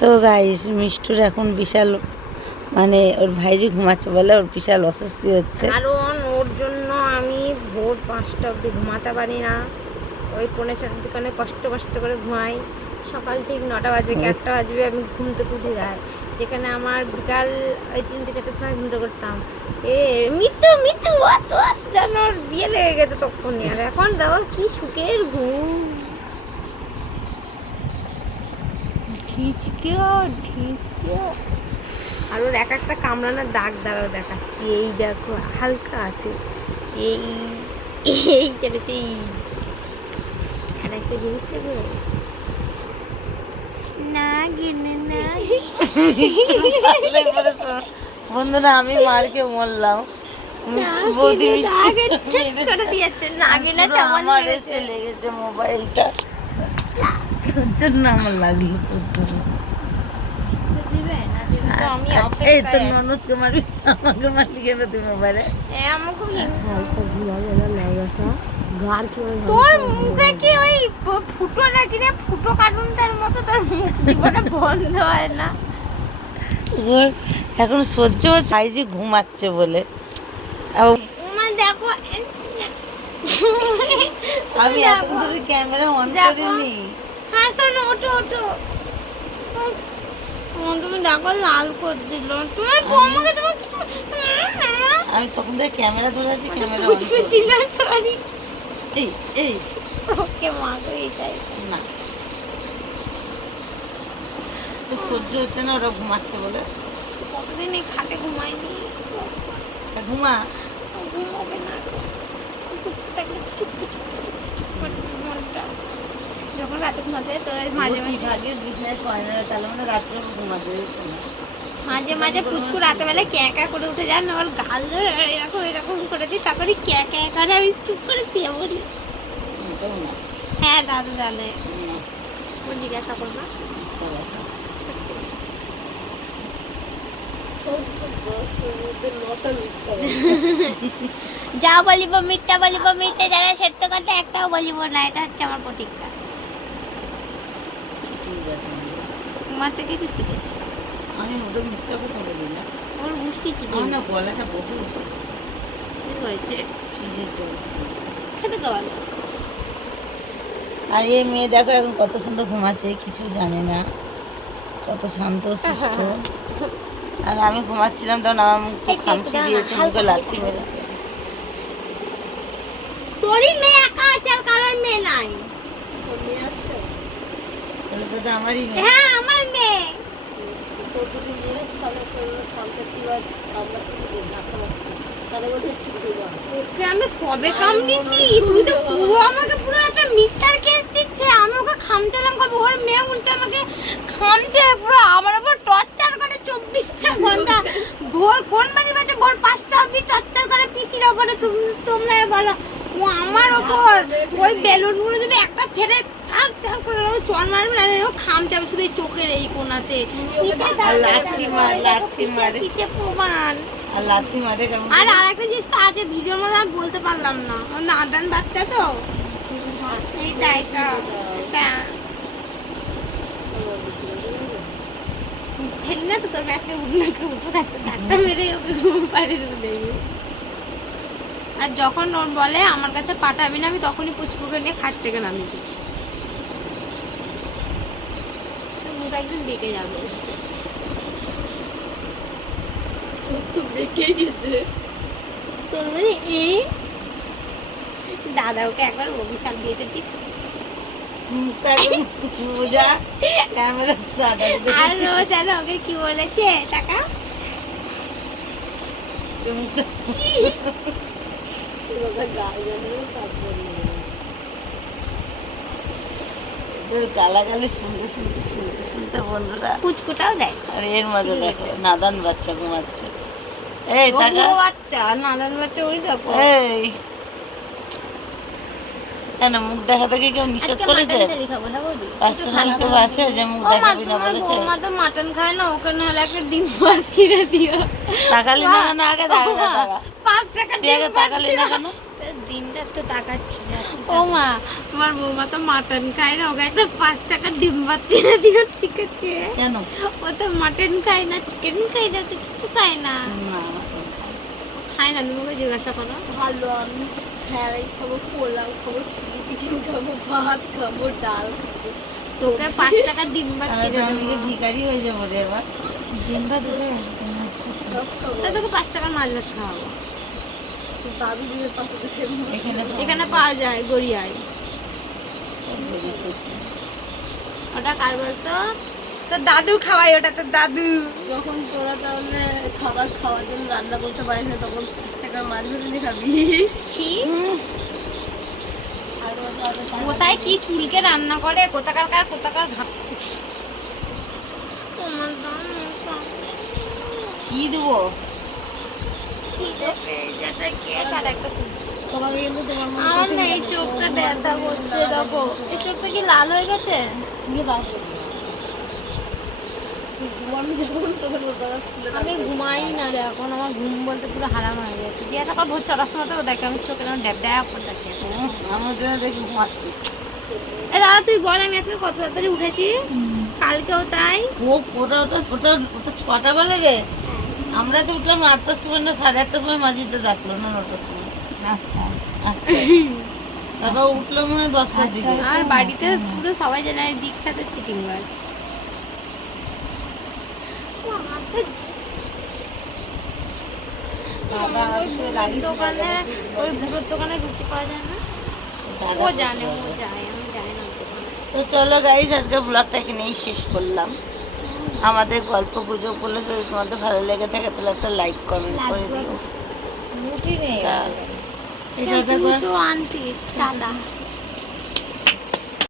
তো গাইস মিষ্টুর এখন বিশাল মানে ওর ভাইজি ঘুমাচ্ছে বলে ওর বিশাল অস্বস্তি হচ্ছে। কারণ ওর জন্য আমি ভোর 5টা অবধি ঘুমাতে পারি না, ওই 4:45 দোকানে কষ্ট করে ঘুমাই। সকাল ঠিক 9টা বাজবে কি 8টা বাজবে আমি ঘুম থেকে উঠে যাই, যেখানে আমার বিকাল ওই 3টে 4টের সময় ঘুমটা করতাম। মিতু মিতু যেন ওর বিয়ে লেগে গেছে তখনই। আর এখন দেখো কি সুখের ঘুম। আর ওর এক একটা কামড়ানোর দাগ দ্বারা দেখাচ্ছি, এই দেখো হালকা আছে, এই এই চলেছে এই। আর একটা জিনিস দেখো না গেনে না। বন্ধুরা আমি মারকে মরলাম, বৌদি আমার এসে লেগেছে মোবাইলটা, তোর জন্য আমার লাগলো তোর জন্য। এই তোর ননদকে মারবি, আমাকে মারলি কেন তুই মোবাইলে? তোর মুখে কি ওই ফুটো নাকি রে, ফুটো কার্টুনটার মতো তোর মুখ জীবনে বন্ধ হয় না। ওর এখন সহ্য হচ্ছে ভাইজি ঘুমাচ্ছে বলে। দেখো আমি এতক্ষণ ধরে ক্যামেরা অন করিনি। হ্যাঁ শোনো, ওঠো তুমি দেখো লাল করে দিল। তুমি বৌমাকে তুমি কিছু, আমি তখন থেকে ক্যামেরা ধরেছি, ক্যামেরা অন কুচকু ছিল সরি। এই এই ওকে মাগো এটাই না, সহ্য হচ্ছে না ওরা ঘুমাচ্ছে বলে। কতদিন এই খাটে ঘুমাইনি, ঘুমা ঘুমাবে না মনটা যখন রাতে ঘুমাতে তোরা মাঝে ভাগিস বিছানায় শোয় না, তাহলে মানে রাত্রে ঘুমাতে যেত না। মাঝে পুচকু রাতে বেলা ক্যাঁকা করে উঠে যান, ওর গাল ধরে এরকম করে দিই, তারপরে ক্যাঁকা করে আমি চুপ করে শুয়ে পড়ি। হ্যাঁ দাদু জানে, ও জিজ্ঞাসা করবা যা বলিব মিথ্যা বলিব, মিথ্যা যারা সত্য কথা একটাও বলিব না, এটা হচ্ছে আমার প্রতিজ্ঞা। তোমার থেকে কি শিখেছি আমি? ওটা মিথ্যা কথা বলি না, ওর বুঝতেছি না গলাটা বসে বসে হয়েছে ফ্রিজে চলছে খেতে খাওয়ার। আর এই মেয়ে দেখো এখন কত সুন্দর ঘুমাচ্ছে, কিছু জানে না, কত শান্ত শিষ্ট। আর আমি ঘুমাচ্ছিলাম তখন আমার মুখ খামচি দিয়েছে, মুখে লাথি মেরেছে। তোরই মেয়ে একা আছে আর কারোর মেয়ে নাই? তোর মেয়ে আছে? ওটা তো আমারই মেয়ে। হ্যাঁ আমার মেয়ে। তোর যদি মেয়ে আছে তাহলে তোর খামচা দিবাজ কামড়া থেকে ধাক্কা মারতে, তাহলে বলতে একটু ঘুরবা। ওকে আমি কবে কামড়েছি? তুই তো পুরো আমাকে পুরো একটা মিথ্যার কেস দিচ্ছে। আমি ওকে খামচালাম কবে? ওর মেয়ে উল্টে আমাকে খামচে পুরো আমার উপর টর্চার করে 24টা ঘন্টা। ভোর কোন বাড়ি বাজে ভোর 5টা অবধি টর্চার করে পিসির ওপরে। তোমরা বলো ও আমার ওপর ওই বেলুনগুলো যদি একটা ফেলে ছাড় ছাড় করে চল মারবে না, ও খামচাবে শুধু চোখের এই কোনাতে। লাথি মারে প্রমাণ আর লাথি মারে কেমন। আর আরেকটা জিনিস তো আছে ভিডিওর মধ্যে আর বলতে পারলাম না, ও নাদান বাচ্চা তো। এটা ফেলি না তো তোর ম্যাচকে উঠবো কাছে ধাক্কা মেরে ওকে ঘুম পাড়িয়ে দেবো দেখবি। আর যখন ওর বলে আমার কাছে পাঠাবি না, আমি তখনই পুচকুকে নিয়ে খাট থেকে নামি দিই। মুখ একদিন বেঁকে যাবে, তো বেঁকে গেছে তোর মানে এই দাদা ওকে একবার অভিশাপ দিয়েছে ঠিক। আর ও জানো ওকে কি বলেছে টাকা গালাগালি শুনতে শুনতে বন্ধুরা পুচকুটাও দেয়। আর এর মজা দেখো, নাদান বাচ্চা ঘুমাচ্ছে। এই বাচ্চা নানান বাচ্চা ওই দেখো। এই কেন মুখ দেখাতে কি কেউ নিষেধ করেছে? 500 কেউ আছে যে মুখ দেখাবি না বলেছে? মা তো মাটন খায় না, ওকে নাহলে একটা ডিম ভাত কিনে দিও। তাকালি না? আগে দাঁড়া 5 টাকা তুই আগে তাকালি না কেন? দিনটা তো তাকাচ্ছি ও মা, তোমার বৌমা তো মাটন খায় না, ওকে একটা 5 টাকার ডিম ভাত কিনে দিও, ঠিক আছে? কেন? ও তো মাটন খায় না, চিকেন খায় না, তো কিছু খায় না। না mutton খাই। ও খায় না, তুমি ওকে জিজ্ঞাসা করো। ভালো, আমি ফ্রাইড রাইস খাবো, পোলাও খাবো, চিলি চিকেন খাবো, ভাত খাবো, ডাল খাবো। তোকে 5 টাকার ডিম ভাত তাহলে কিনে তো আমি দেবো। কি ভিখারি হয়ে যাবো রে এবার। ডিম ভাত উঠে গেছে, তো মাছ ভাত খাও। সব খাবো। তা তোকে 5 টাকার মাছ ভাত খাওয়াবো। তো ভাবি দিবে 500 টাকা। এখানে এখানে পাওয়া যায় গড়িয়ায়। ওটা কার বলতো? তোর দাদু খাওয়াই, ওটা তোর দাদু। যখন তোরা তাহলে খাবার খাওয়ার জন্য রান্না করতে পারিস না, তখন 5 টাকার মাছ ভেজে খাবি। ছি, আর ওরা তো আগে টাকা কোথায় কি চুলকে রান্না করে, কোথাকার কোথাকার ঘা। আমার দাম কি দেবো? খিদে পেয়ে যেটা কেক আর একটা তোমাকে কিন্তু তোমার মনে আমার না এই চোখটা ব্যথা করছে, দেখো এই চোখটা কি লাল হয়ে গেছে। তুলে দাও। তুই ঘুমাবি যখন তোকে দাদা তুলে দাও। আমি ঘুমাই না রে এখন, আমার ঘুম বলতে পুরো হারাম হয়ে গেছে। জিজ্ঞাসা কর ভোর 4টার সময় তো দেখে আমি চোখে ড্যাব ড্যাব করে দেখে। আমার জন্য দেখি ঘুমাচ্ছি। এ দাদা তুই বল, আমি আজকে কত তাড়াতাড়ি উঠেছি? কালকেও তাই। ওটা 6টা বেলা রে। আমরা তো উঠলাম 8টার সময়, না 8:30টার সময় মাঝিতে ডাকলো, না 9টার সময়। তারপর উঠলো মনে হয় 10টার দিকে। আর বাড়িতে পুরো সবাই জানে আমি বিখ্যাত চিটিংবাজ। বাবা আমি শুনে লাগিয়ে দোকানে, ওই বুড়োর দোকানে রুটি পাওয়া যায় না? দাদা ও জানে, ও যায়, আমি যাই না ওর দোকানে। তো চলো গাইস, আজকে ব্লগটা এখানেই শেষ করলাম। আমাদের গল্প গুজব বলে যদি তোমাদের ভালো লেগে থাকে তাহলে একটা লাইক কমেন্ট করে দিও। রুটি নেই। টা- এটা তুই তো আনতিস, টাটা।